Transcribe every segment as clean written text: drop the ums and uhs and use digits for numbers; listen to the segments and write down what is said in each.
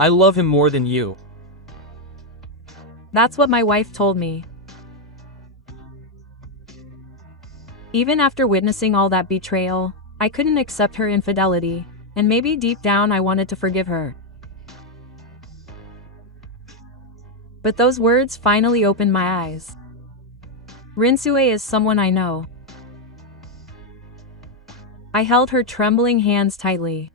I love him more than you. That's what my wife told me. Even after witnessing all that betrayal, I couldn't accept her infidelity, and maybe deep down I wanted to forgive her. But those words finally opened my eyes. Rinsue is someone I know. I held her trembling hands tightly.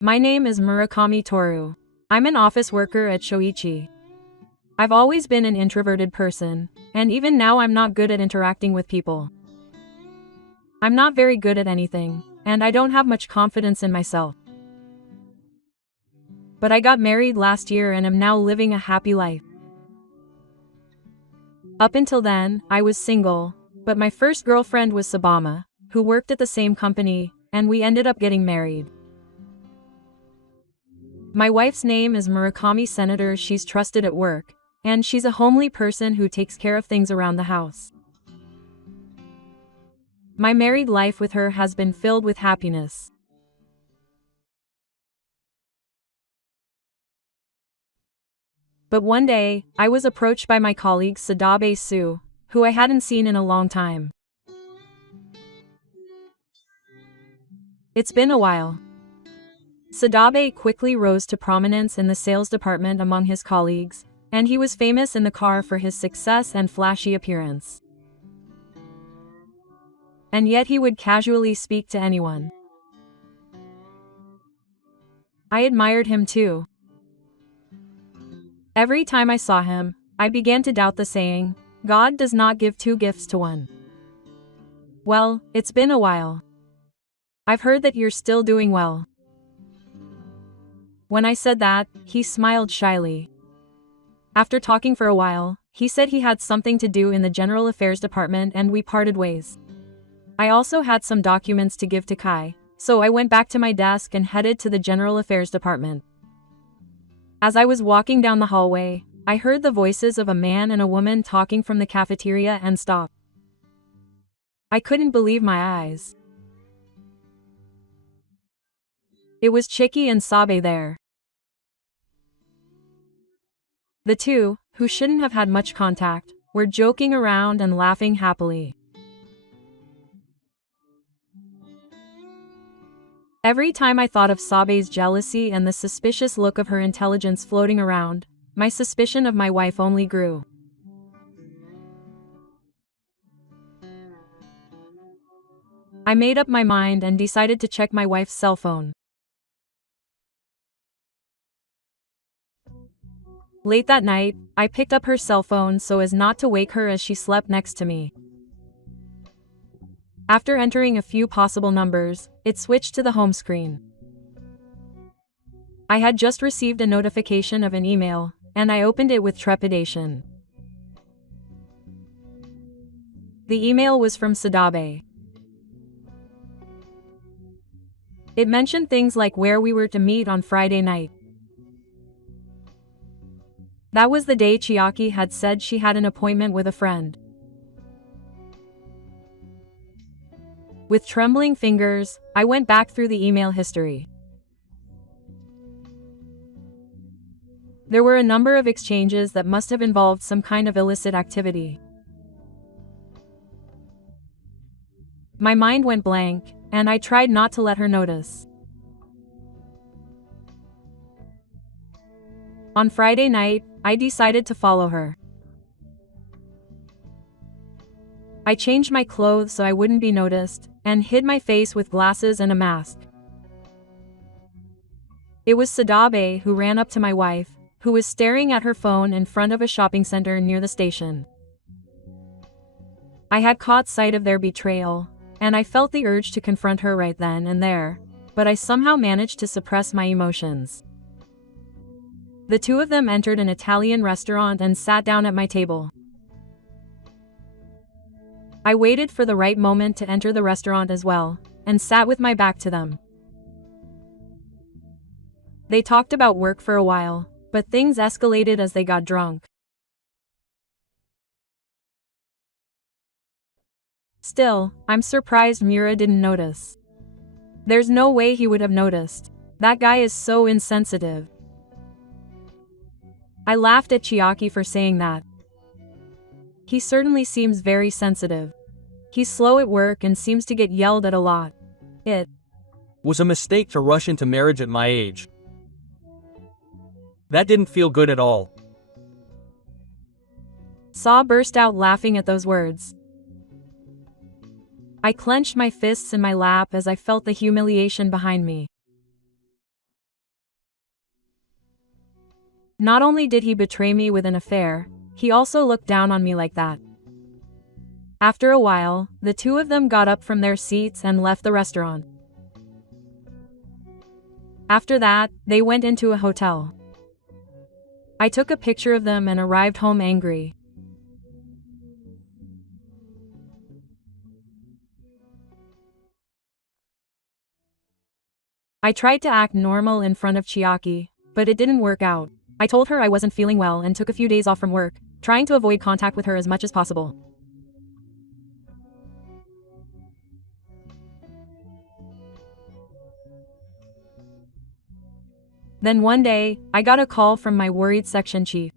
My name is Murakami Toru. I'm an office worker at Shoichi. I've always been an introverted person, and even now I'm not good at interacting with people. I'm not very good at anything, and I don't have much confidence in myself. But I got married last year and am now living a happy life. Up until then, I was single, but my first girlfriend was Sabama, who worked at the same company, and we ended up getting married. My wife's name is Murakami Senator. She's trusted at work, and she's a homely person who takes care of things around the house. My married life with her has been filled with happiness. But one day, I was approached by my colleague Sadabe Su, who I hadn't seen in a long time. It's been a while. Sadabe quickly rose to prominence in the sales department among his colleagues, and he was famous in the car for his success and flashy appearance. And yet he would casually speak to anyone. I admired him too. Every time I saw him, I began to doubt the saying, God does not give two gifts to one. Well, it's been a while. I've heard that you're still doing well. When I said that, he smiled shyly. After talking for a while, he said he had something to do in the General Affairs Department and we parted ways. I also had some documents to give to Kai, so I went back to my desk and headed to the General Affairs Department. As I was walking down the hallway, I heard the voices of a man and a woman talking from the cafeteria and stopped. I couldn't believe my eyes. It was Chiki and Sabe there. The two, who shouldn't have had much contact, were joking around and laughing happily. Every time I thought of Sabe's jealousy and the suspicious look of her intelligence floating around, my suspicion of my wife only grew. I made up my mind and decided to check my wife's cell phone. Late that night, I picked up her cell phone so as not to wake her as she slept next to me. After entering a few possible numbers, it switched to the home screen. I had just received a notification of an email, and I opened it with trepidation. The email was from Sadabe. It mentioned things like where we were to meet on Friday night. That was the day Chiaki had said she had an appointment with a friend. With trembling fingers, I went back through the email history. There were a number of exchanges that must have involved some kind of illicit activity. My mind went blank, and I tried not to let her notice. On Friday night, I decided to follow her. I changed my clothes so I wouldn't be noticed, and hid my face with glasses and a mask. It was Sadabe who ran up to my wife, who was staring at her phone in front of a shopping center near the station. I had caught sight of their betrayal, and I felt the urge to confront her right then and there, but I somehow managed to suppress my emotions. The two of them entered an Italian restaurant and sat down at my table. I waited for the right moment to enter the restaurant as well, and sat with my back to them. They talked about work for a while, but things escalated as they got drunk. Still, I'm surprised Mura didn't notice. There's no way he would have noticed. That guy is so insensitive. I laughed at Chiaki for saying that. He certainly seems very sensitive. He's slow at work and seems to get yelled at a lot. It was a mistake to rush into marriage at my age. That didn't feel good at all. Saw burst out laughing at those words. I clenched my fists in my lap as I felt the humiliation behind me. Not only did he betray me with an affair, he also looked down on me like that. After a while, the two of them got up from their seats and left the restaurant. After that, they went into a hotel. I took a picture of them and arrived home angry. I tried to act normal in front of Chiaki, but it didn't work out. I told her I wasn't feeling well and took a few days off from work, trying to avoid contact with her as much as possible. Then one day, I got a call from my worried section chief.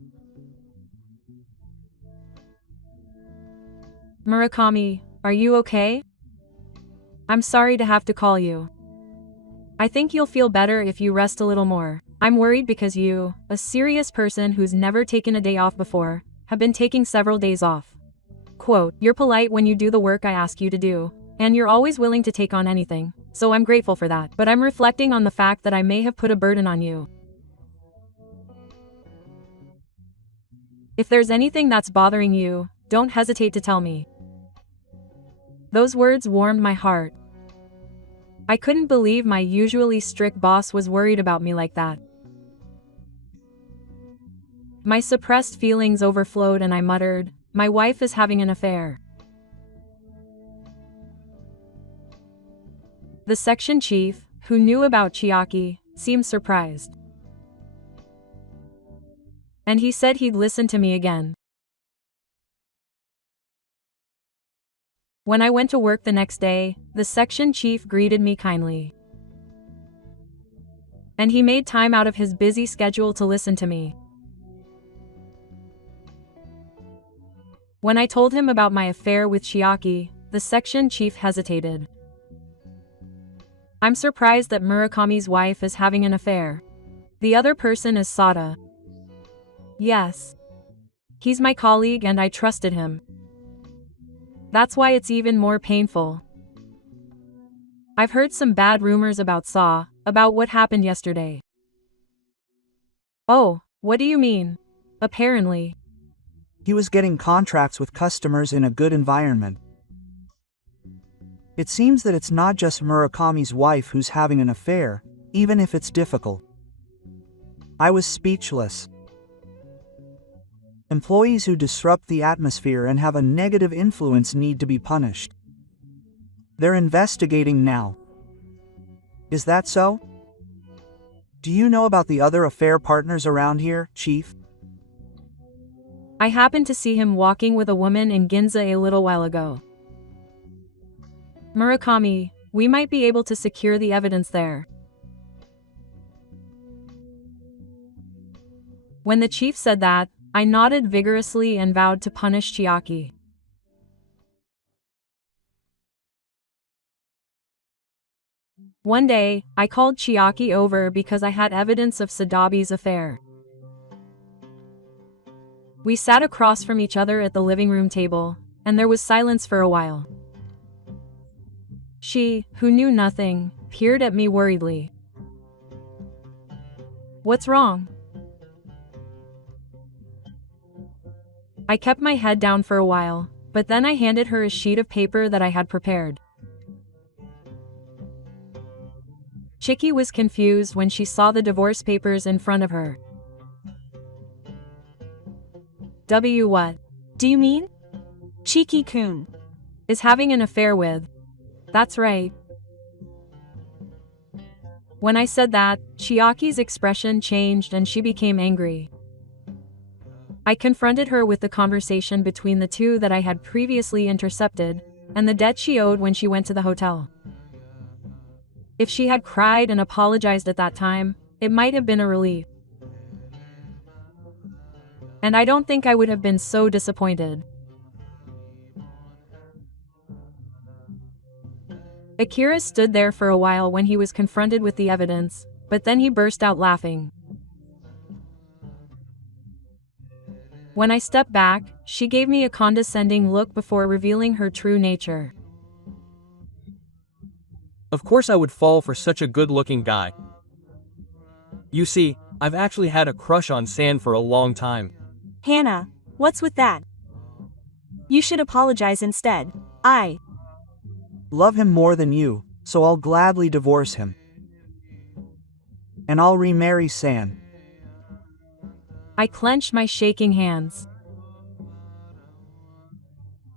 Murakami, are you okay? I'm sorry to have to call you. I think you'll feel better if you rest a little more. I'm worried because you, a serious person who's never taken a day off before, have been taking several days off. Quote, you're polite when you do the work I ask you to do, and you're always willing to take on anything, so I'm grateful for that. But I'm reflecting on the fact that I may have put a burden on you. If there's anything that's bothering you, don't hesitate to tell me. Those words warmed my heart. I couldn't believe my usually strict boss was worried about me like that. My suppressed feelings overflowed and I muttered, my wife is having an affair. The section chief, who knew about Chiaki, seemed surprised. And he said he'd listen to me again. When I went to work the next day, the section chief greeted me kindly. And he made time out of his busy schedule to listen to me. When I told him about my affair with Chiaki, the section chief hesitated. I'm surprised that Murakami's wife is having an affair. The other person is Sada. Yes. He's my colleague and I trusted him. That's why it's even more painful. I've heard some bad rumors about Sa, about what happened yesterday. Oh, what do you mean? Apparently. He was getting contracts with customers in a good environment. It seems that it's not just Murakami's wife who's having an affair, even if it's difficult. I was speechless. Employees who disrupt the atmosphere and have a negative influence need to be punished. They're investigating now. Is that so? Do you know about the other affair partners around here, Chief? I happened to see him walking with a woman in Ginza a little while ago. Murakami, we might be able to secure the evidence there. When the chief said that, I nodded vigorously and vowed to punish Chiaki. One day, I called Chiaki over because I had evidence of Sadabi's affair. We sat across from each other at the living room table, and there was silence for a while. She, who knew nothing, peered at me worriedly. What's wrong? I kept my head down for a while, but then I handed her a sheet of paper that I had prepared. Chiki was confused when she saw the divorce papers in front of her. What do you mean? Chiki-kun is having an affair with. That's right. When I said that, Chiaki's expression changed and she became angry. I confronted her with the conversation between the two that I had previously intercepted, and the debt she owed when she went to the hotel. If she had cried and apologized at that time, it might have been a relief. And I don't think I would have been so disappointed. Akira stood there for a while when he was confronted with the evidence, but then he burst out laughing. When I stepped back, she gave me a condescending look before revealing her true nature. Of course I would fall for such a good-looking guy. You see, I've actually had a crush on San for a long time. Hannah, what's with that? You should apologize instead. I love him more than you, so I'll gladly divorce him. And I'll remarry San. I clenched my shaking hands.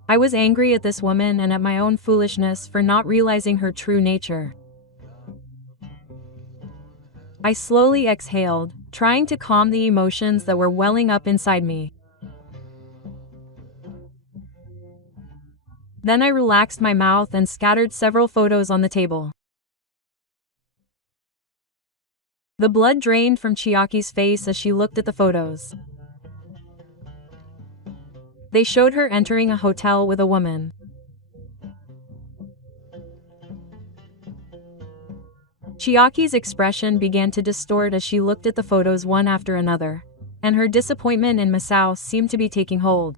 I was angry at this woman and at my own foolishness for not realizing her true nature. I slowly exhaled, trying to calm the emotions that were welling up inside me. Then I relaxed my mouth and scattered several photos on the table. The blood drained from Chiaki's face as she looked at the photos. They showed her entering a hotel with a woman. Chiaki's expression began to distort as she looked at the photos one after another, and her disappointment in Masao seemed to be taking hold.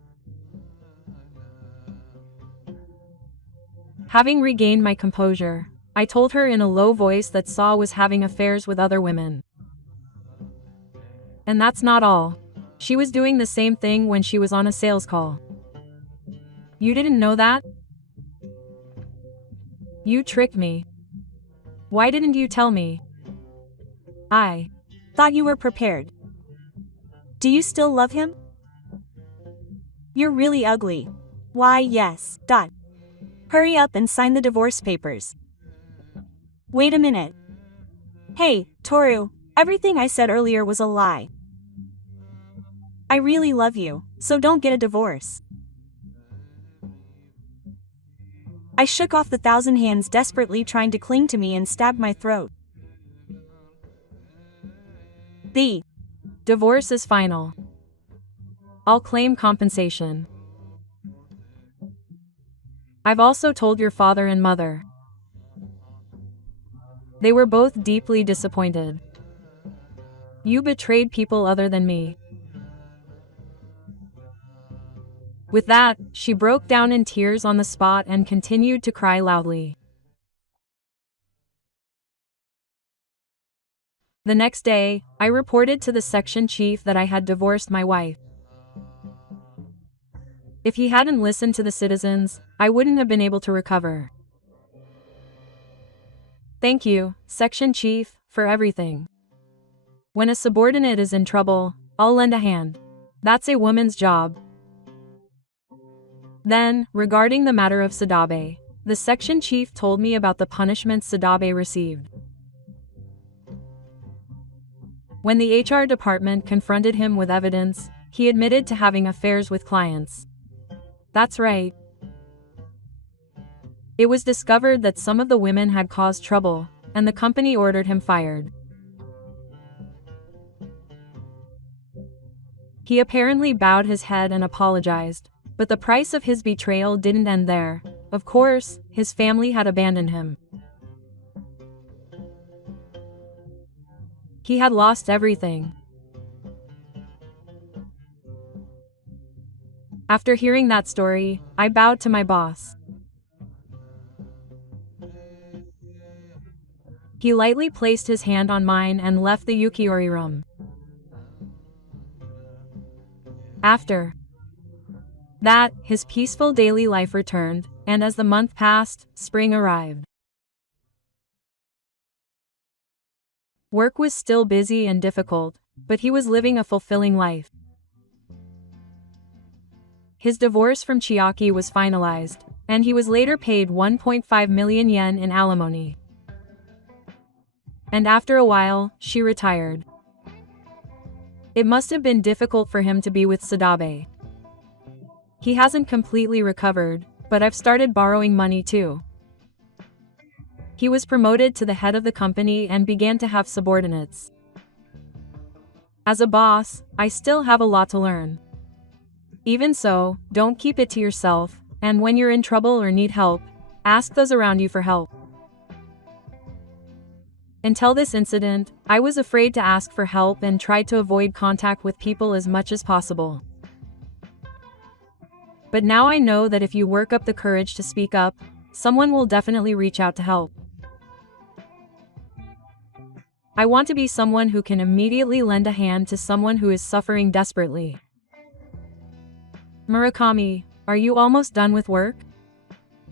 Having regained my composure, I told her in a low voice that Saw was having affairs with other women. And that's not all. She was doing the same thing when she was on a sales call. You didn't know that? You tricked me. Why didn't you tell me? I thought you were prepared. Do you still love him? You're really ugly. Why, yes. Hurry up and sign the divorce papers. Wait a minute. Hey, Toru, everything I said earlier was a lie. I really love you, so don't get a divorce. I shook off the 1,000 hands desperately trying to cling to me and stabbed my throat. The divorce is final. I'll claim compensation. I've also told your father and mother. They were both deeply disappointed. You betrayed people other than me. With that, she broke down in tears on the spot and continued to cry loudly. The next day, I reported to the section chief that I had divorced my wife. If he hadn't listened to the citizens, I wouldn't have been able to recover. Thank you, section chief, for everything. When a subordinate is in trouble, I'll lend a hand. That's a woman's job. Then, regarding the matter of Sadabe, the section chief told me about the punishment Sadabe received. When the HR department confronted him with evidence, he admitted to having affairs with clients. That's right. It was discovered that some of the women had caused trouble, and the company ordered him fired. He apparently bowed his head and apologized, but the price of his betrayal didn't end there. Of course, his family had abandoned him. He had lost everything. After hearing that story, I bowed to my boss. He lightly placed his hand on mine and left the Yukiori room. After that, his peaceful daily life returned, and as the month passed, spring arrived. Work was still busy and difficult, but he was living a fulfilling life. His divorce from Chiaki was finalized, and he was later paid 1.5 million yen in alimony. And after a while, she retired. It must have been difficult for him to be with Sadabe. He hasn't completely recovered, but I've started borrowing money too. He was promoted to the head of the company and began to have subordinates. As a boss, I still have a lot to learn. Even so, don't keep it to yourself, and when you're in trouble or need help, ask those around you for help. Until this incident, I was afraid to ask for help and tried to avoid contact with people as much as possible. But now I know that if you work up the courage to speak up, someone will definitely reach out to help. I want to be someone who can immediately lend a hand to someone who is suffering desperately. Murakami, are you almost done with work?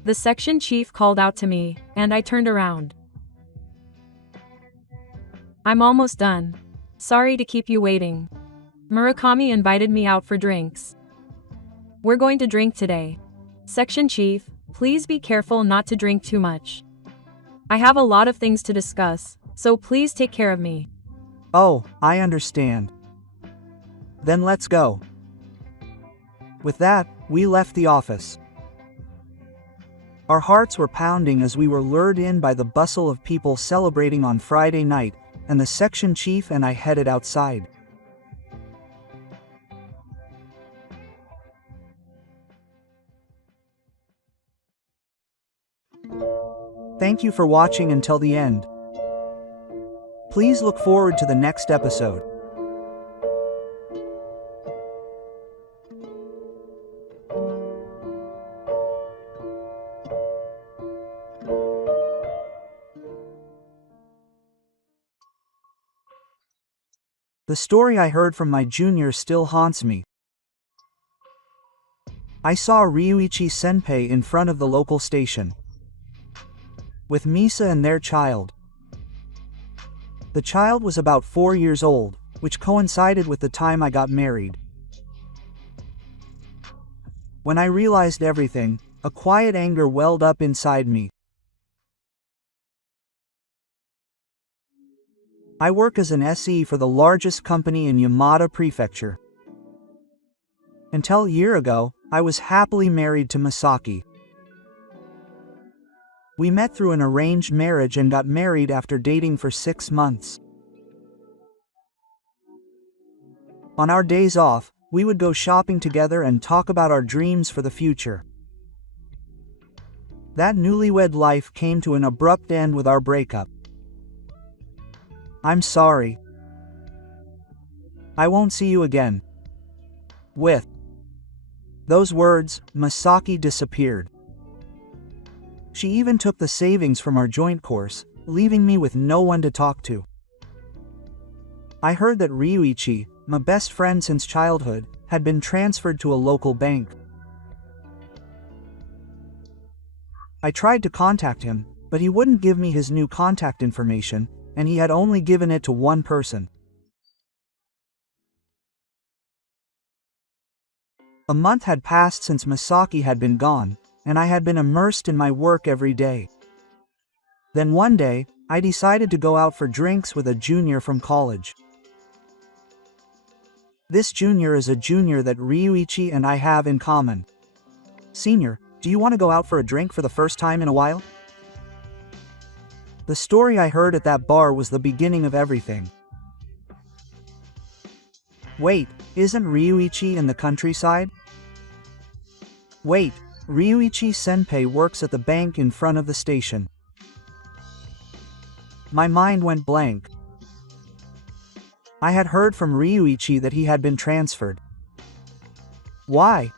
The section chief called out to me, and I turned around. I'm almost done. Sorry to keep you waiting. Murakami invited me out for drinks. We're going to drink today. Section chief, please be careful not to drink too much. I have a lot of things to discuss, so please take care of me. Oh, I understand. Then let's go. With that, we left the office. Our hearts were pounding as we were lured in by the bustle of people celebrating on Friday night, and the section chief and I headed outside. Thank you for watching until the end. Please look forward to the next episode. The story I heard from my junior still haunts me. I saw Ryuichi Senpai in front of the local station, with Misa and their child. The child was about 4 years old, which coincided with the time I got married. When I realized everything, a quiet anger welled up inside me. I work as an SE for the largest company in Yamada Prefecture. Until a year ago, I was happily married to Masaki. We met through an arranged marriage and got married after dating for 6 months. On our days off, we would go shopping together and talk about our dreams for the future. That newlywed life came to an abrupt end with our breakup. I'm sorry. I won't see you again. With those words, Masaki disappeared. She even took the savings from our joint course, leaving me with no one to talk to. I heard that Ryuichi, my best friend since childhood, had been transferred to a local bank. I tried to contact him, but he wouldn't give me his new contact information, and he had only given it to one person. A month had passed since Masaki had been gone, and I had been immersed in my work every day. Then one day, I decided to go out for drinks with a junior from college. This junior is a junior that Ryuichi and I have in common. Senior, do you want to go out for a drink for the first time in a while? The story I heard at that bar was the beginning of everything. Wait, isn't Ryuichi in the countryside? Wait, Ryuichi Senpai works at the bank in front of the station. My mind went blank. I had heard from Ryuichi that he had been transferred. Why?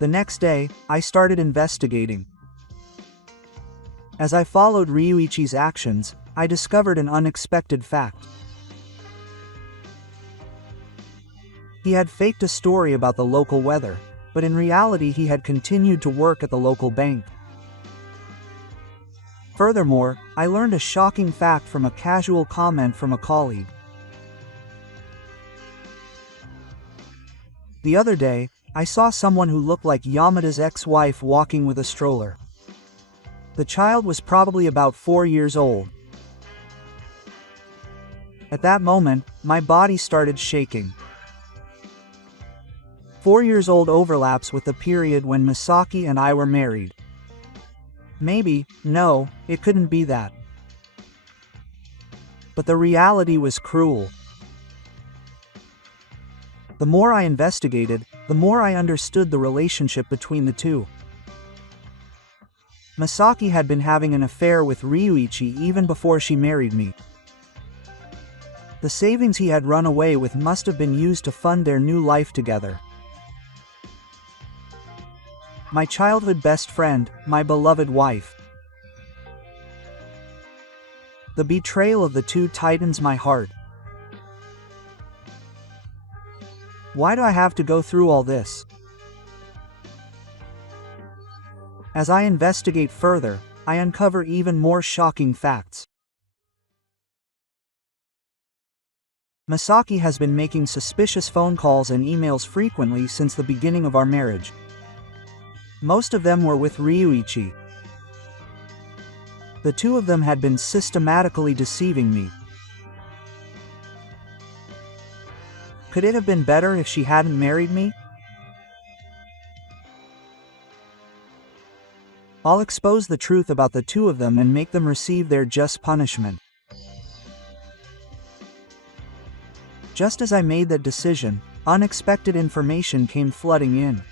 The next day, I started investigating. As I followed Ryuichi's actions, I discovered an unexpected fact. He had faked a story about the local weather, but in reality he had continued to work at the local bank. Furthermore, I learned a shocking fact from a casual comment from a colleague. The other day, I saw someone who looked like Yamada's ex-wife walking with a stroller. The child was probably about 4 years old. At that moment, my body started shaking. 4 years old overlaps with the period when Masaki and I were married. Maybe, no, it couldn't be that. But the reality was cruel. The more I investigated, the more I understood the relationship between the two. Masaki had been having an affair with Ryuichi even before she married me. The savings he had run away with must have been used to fund their new life together. My childhood best friend, my beloved wife. The betrayal of the two tightens my heart. Why do I have to go through all this? As I investigate further, I uncover even more shocking facts. Masaki has been making suspicious phone calls and emails frequently since the beginning of our marriage. Most of them were with Ryuichi. The two of them had been systematically deceiving me. Could it have been better if she hadn't married me? I'll expose the truth about the two of them and make them receive their just punishment. Just as I made that decision, unexpected information came flooding in.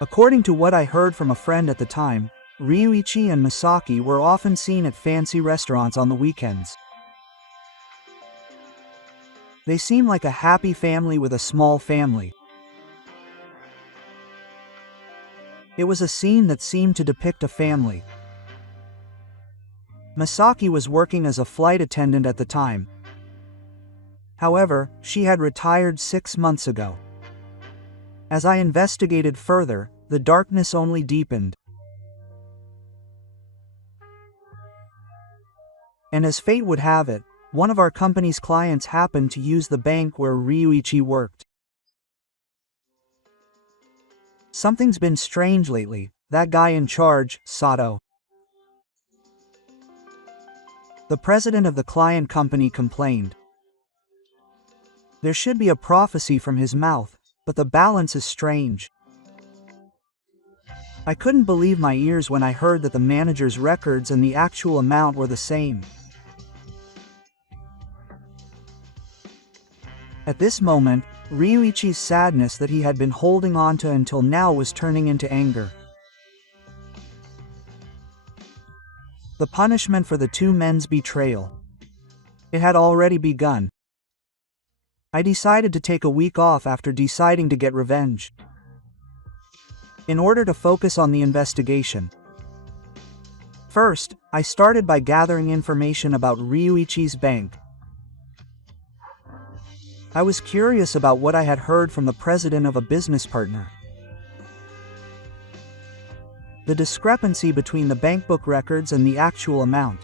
According to what I heard from a friend at the time, Ryuichi and Masaki were often seen at fancy restaurants on the weekends. They seemed like a happy family with a small family. It was a scene that seemed to depict a family. Masaki was working as a flight attendant at the time. However, she had retired 6 months ago. As I investigated further, the darkness only deepened. And as fate would have it, one of our company's clients happened to use the bank where Ryuichi worked. Something's been strange lately, that guy in charge, Sato. The president of the client company complained. There should be a prophecy from his mouth, but the balance is strange. I couldn't believe my ears when I heard that the manager's records and the actual amount were the same. At this moment, Ryuichi's sadness that he had been holding on to until now was turning into anger. The punishment for the two men's betrayal. It had already begun. I decided to take a week off after deciding to get revenge. In order to focus on the investigation. First, I started by gathering information about Ryuichi's bank. I was curious about what I had heard from the president of a business partner. The discrepancy between the bank book records and the actual amount.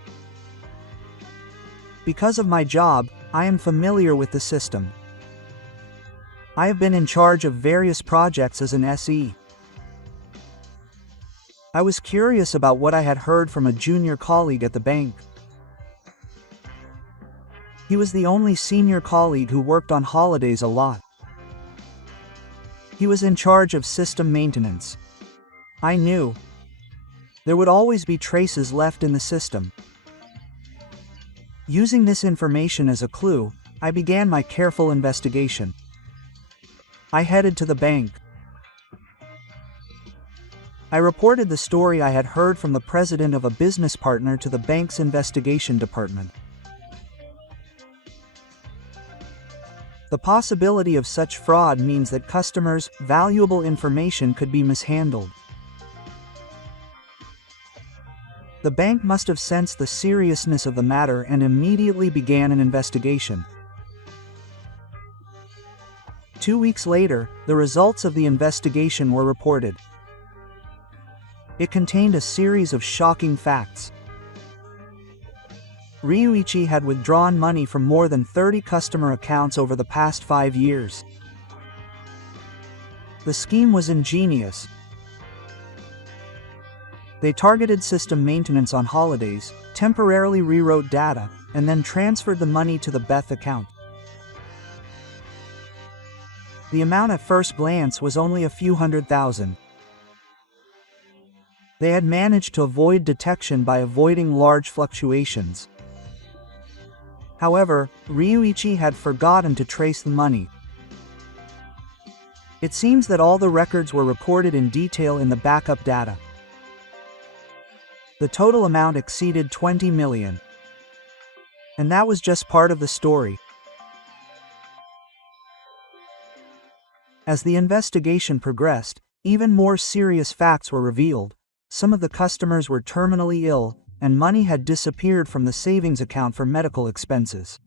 Because of my job, I am familiar with the system. I have been in charge of various projects as an SE. I was curious about what I had heard from a junior colleague at the bank. He was the only senior colleague who worked on holidays a lot. He was in charge of system maintenance. I knew there would always be traces left in the system. Using this information as a clue, I began my careful investigation. I headed to the bank. I reported the story I had heard from the president of a business partner to the bank's investigation department. The possibility of such fraud means that customers' valuable information could be mishandled. The bank must have sensed the seriousness of the matter and immediately began an investigation. 2 weeks later, the results of the investigation were reported. It contained a series of shocking facts. Ryuichi had withdrawn money from more than 30 customer accounts over the past 5 years. The scheme was ingenious. They targeted system maintenance on holidays, temporarily rewrote data, and then transferred the money to the Beth account. The amount at first glance was only a few $100,000. They had managed to avoid detection by avoiding large fluctuations. However, Ryuichi had forgotten to trace the money. It seems that all the records were recorded in detail in the backup data. The total amount exceeded 20 million. And that was just part of the story. As the investigation progressed, even more serious facts were revealed. Some of the customers were terminally ill, and money had disappeared from the savings account for medical expenses.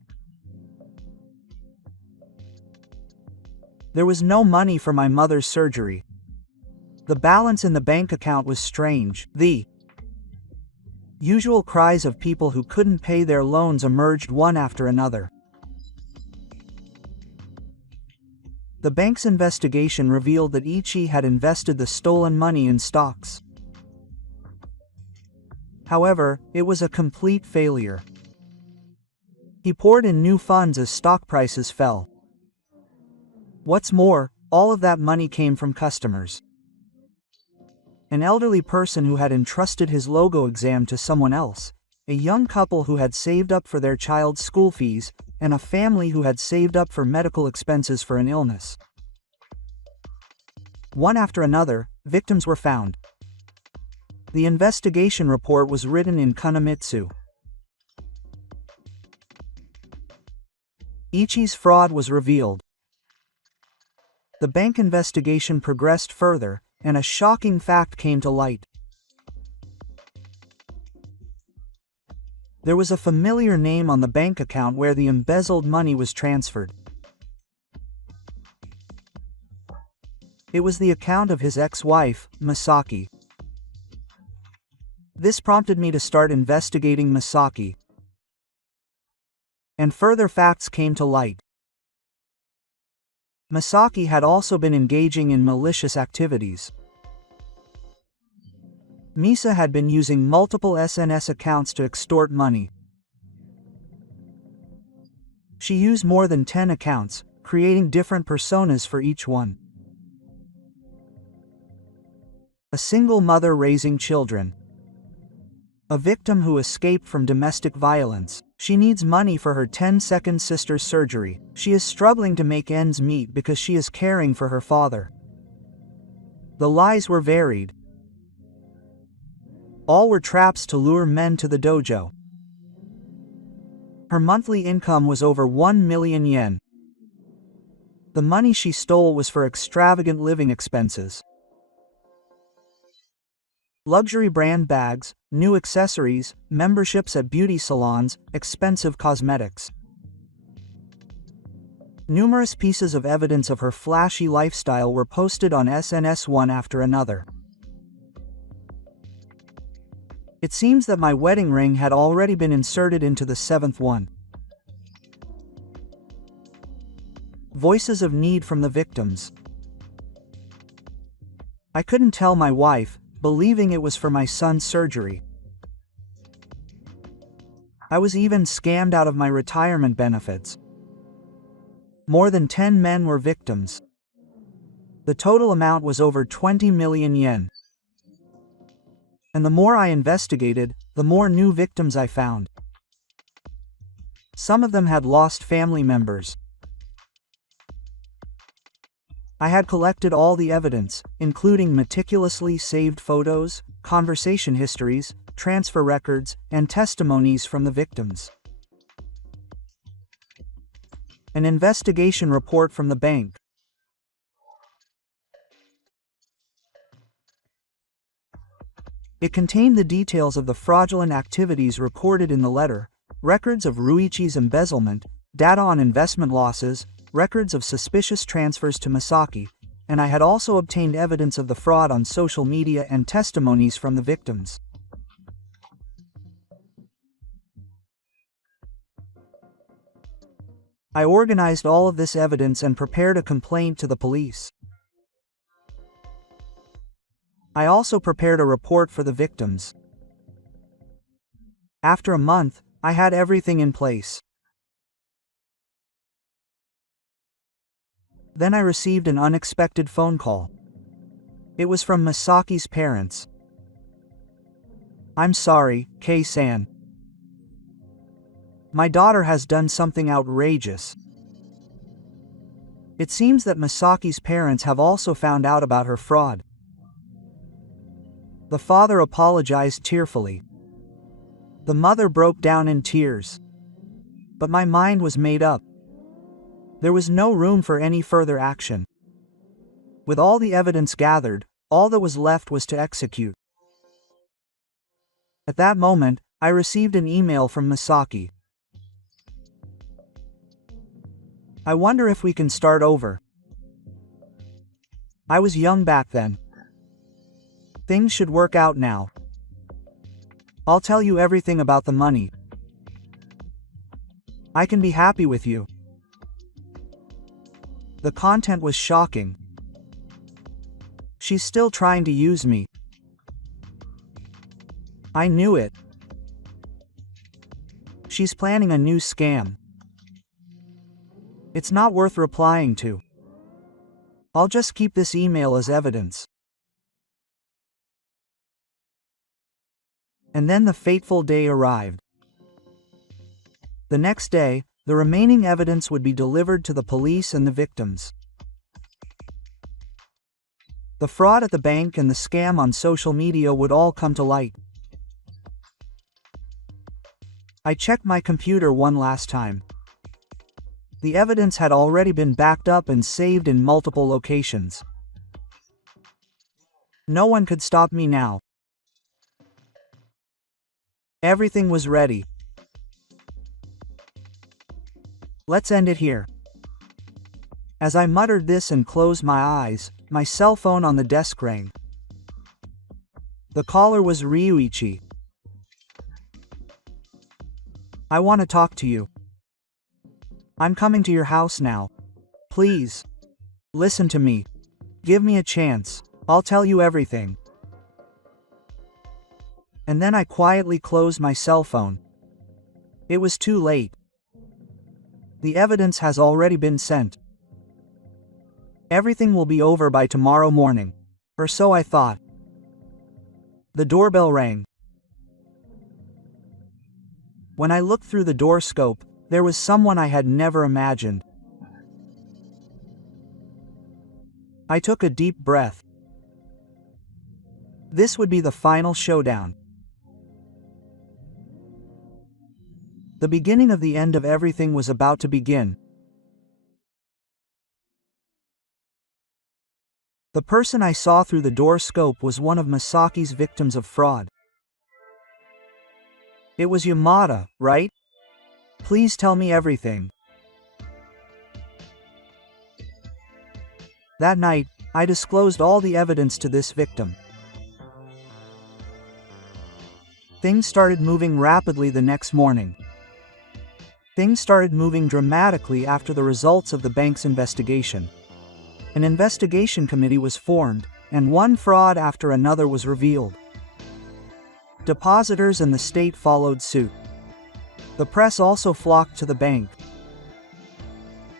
There was no money for my mother's surgery. The balance in the bank account was strange. The usual cries of people who couldn't pay their loans emerged one after another. The bank's investigation revealed that Ichi had invested the stolen money in stocks. However, it was a complete failure. He poured in new funds as stock prices fell. What's more, all of that money came from customers. An elderly person who had entrusted his logo exam to someone else, a young couple who had saved up for their child's school fees, and a family who had saved up for medical expenses for an illness. One after another, victims were found. The investigation report was written in Kunimitsu. Ichi's fraud was revealed. The bank investigation progressed further, and a shocking fact came to light. There was a familiar name on the bank account where the embezzled money was transferred. It was the account of his ex-wife, Masaki. This prompted me to start investigating Masaki. And further facts came to light. Masaki had also been engaging in malicious activities. Misa had been using multiple SNS accounts to extort money. She used more than 10 accounts, creating different personas for each one. A single mother raising children. A victim who escaped from domestic violence. She needs money for her 10-second sister's surgery. She is struggling to make ends meet because she is caring for her father. The lies were varied. All were traps to lure men to the dojo. Her monthly income was over 1 million yen. The money she stole was for extravagant living expenses. Luxury brand bags, new accessories, memberships at beauty salons, expensive cosmetics. Numerous pieces of evidence of her flashy lifestyle were posted on SNS one after another. It seems that my wedding ring had already been inserted into the 7th one. Voices of need from the victims. I couldn't tell my wife, believing it was for my son's surgery. I was even scammed out of my retirement benefits. More than 10 men were victims. The total amount was over 20 million yen. And the more I investigated, the more new victims I found. Some of them had lost family members. I had collected all the evidence, including meticulously saved photos, conversation histories, transfer records, and testimonies from the victims. An investigation report from the bank. It contained the details of the fraudulent activities recorded in the letter, records of Ryuichi's embezzlement, data on investment losses, records of suspicious transfers to Masaki, and I had also obtained evidence of the fraud on social media and testimonies from the victims. I organized all of this evidence and prepared a complaint to the police. I also prepared a report for the victims. After a month, I had everything in place. Then I received an unexpected phone call. It was from Masaki's parents. "I'm sorry, Kei-san. My daughter has done something outrageous. It seems that Masaki's parents have also found out about her fraud." The father apologized tearfully. The mother broke down in tears. But my mind was made up. There was no room for any further action. With all the evidence gathered, all that was left was to execute. At that moment, I received an email from Masaki. "I wonder if we can start over. I was young back then. Things should work out now. I'll tell you everything about the money. I can be happy with you." The content was shocking. She's still trying to use me. I knew it. She's planning a new scam. It's not worth replying to. I'll just keep this email as evidence. And then the fateful day arrived. The next day, the remaining evidence would be delivered to the police and the victims. The fraud at the bank and the scam on social media would all come to light. I checked my computer one last time. The evidence had already been backed up and saved in multiple locations. No one could stop me now. Everything was ready. Let's end it here. As I muttered this and closed my eyes, my cell phone on the desk rang. The caller was Ryuichi. "I want to talk to you. I'm coming to your house now. Please. Listen to me. Give me a chance. I'll tell you everything." And then I quietly closed my cell phone. It was too late. The evidence has already been sent. Everything will be over by tomorrow morning. Or so I thought. The doorbell rang. When I looked through the door scope, there was someone I had never imagined. I took a deep breath. This would be the final showdown. The beginning of the end of everything was about to begin. The person I saw through the door scope was one of Masaki's victims of fraud. It was Yamada, right? Please tell me everything. That night, I disclosed all the evidence to this victim. Things started moving rapidly the next morning. Things started moving dramatically after the results of the bank's investigation. An investigation committee was formed, and one fraud after another was revealed. Depositors and the state followed suit. The press also flocked to the bank.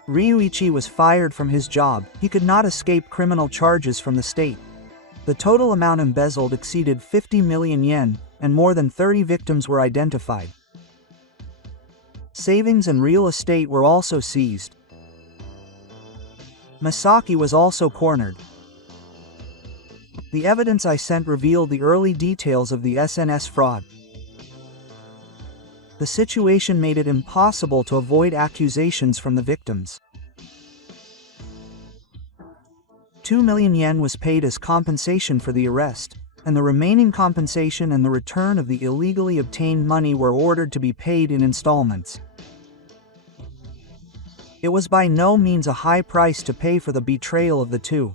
Ryuichi was fired from his job. He could not escape criminal charges from the state. The total amount embezzled exceeded 50 million yen, and more than 30 victims were identified. Savings and real estate were also seized. Masaki was also cornered. The evidence I sent revealed the early details of the SNS fraud. The situation made it impossible to avoid accusations from the victims. 2 million yen was paid as compensation for the arrest, and the remaining compensation and the return of the illegally obtained money were ordered to be paid in installments. It was by no means a high price to pay for the betrayal of the two.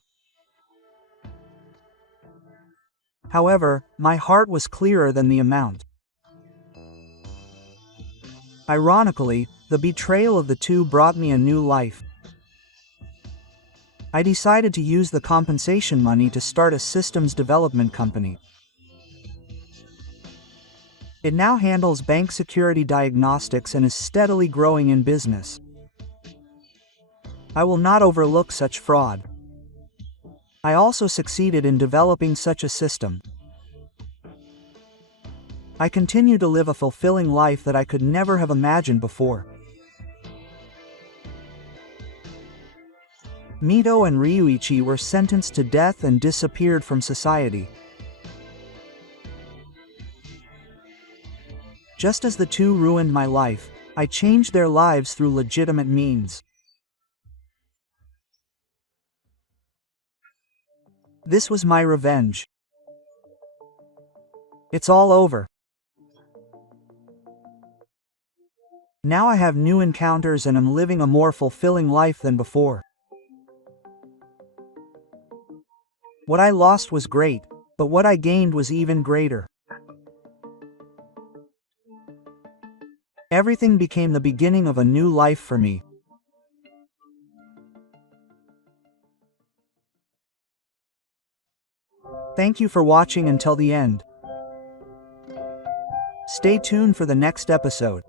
However, my heart was clearer than the amount. Ironically, the betrayal of the two brought me a new life. I decided to use the compensation money to start a systems development company. It now handles bank security diagnostics and is steadily growing in business. I will not overlook such fraud. I also succeeded in developing such a system. I continue to live a fulfilling life that I could never have imagined before. Mito and Ryuichi were sentenced to death and disappeared from society. Just as the two ruined my life, I changed their lives through legitimate means. This was my revenge. It's all over. Now I have new encounters and am living a more fulfilling life than before. What I lost was great, but what I gained was even greater. Everything became the beginning of a new life for me. Thank you for watching until the end. Stay tuned for the next episode.